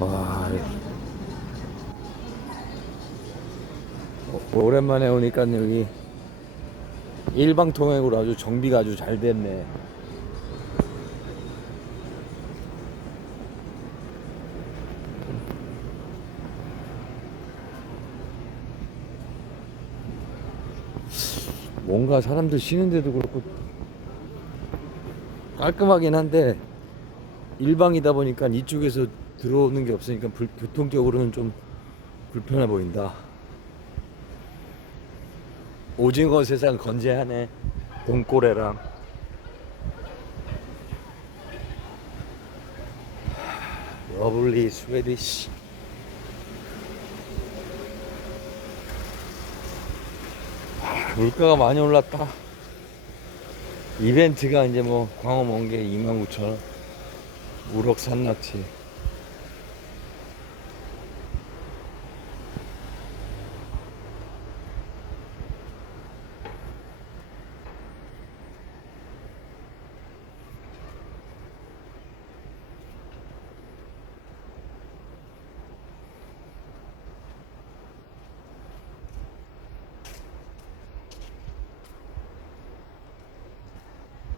와. 오- 오랜만에 오니까 여기 일방통행으로 아주 정비가 아주 잘 됐네. 뭔가 사람들 쉬는데도 그렇고 깔끔하긴 한데 일방이다 보니까 이쪽에서 들어오는 게 없으니까 불- 교통적으로는 좀 불편해 보인다. 오징어 세상 건재하네. 동꼬레랑. 러블리 스웨디시. 아, 물가가 많이 올랐다. 이벤트가 이제 뭐 광어 멍게 29,000원. 우럭 산낙지